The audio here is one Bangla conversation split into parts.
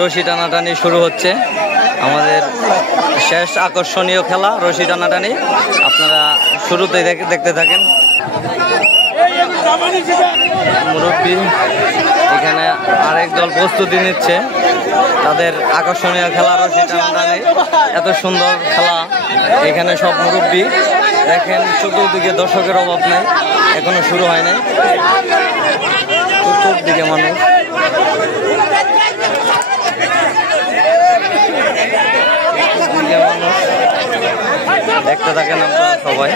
রশি টানাটানি শুরু হচ্ছে। আমাদের শেষ আকর্ষণীয় খেলা রশি টানাটানি, আপনারা শুরুতেই দেখতে থাকেন। মুরব্বী এখানে আরেক দল প্রস্তুতি নিচ্ছে তাদের আকর্ষণীয় খেলা রশি টানাটানি। এত সুন্দর খেলা, এখানে সব মুরব্বী দেখেন, চতুর্দিকে দর্শকের অভাব নেই, এখনো শুরু হয় নাই। চতুর্দিকে মানুষ, দেখতে থাকেন আপনারা সবাই।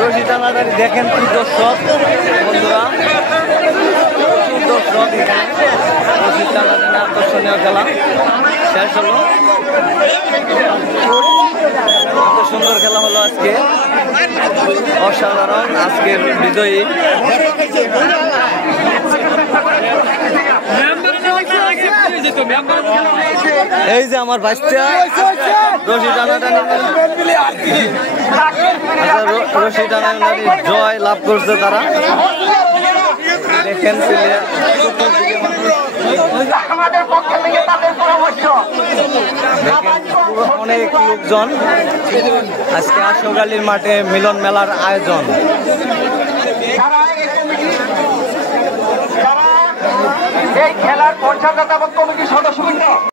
রশি টানাটানি দেখেন কি দর্শক বন্ধুরা, দর্শক এখানে রশি টানাটানি আকর্ষণীয় খেলা শেষ হলো। কত সুন্দর খেলা হলো আজকে, অসাধারণ আজকের বিজয়ী। এই যে আমার বাচ্চা রশি টানাটানি রশি টানাটানি জয় লাভ করছে তারা, দেখেন অনেক লোকজন আজকে আশুগালির মাঠে মিলন মেলার আয়োজন। এই খেলার পঞ্চায়েত কমিটির সদস্যবৃন্দ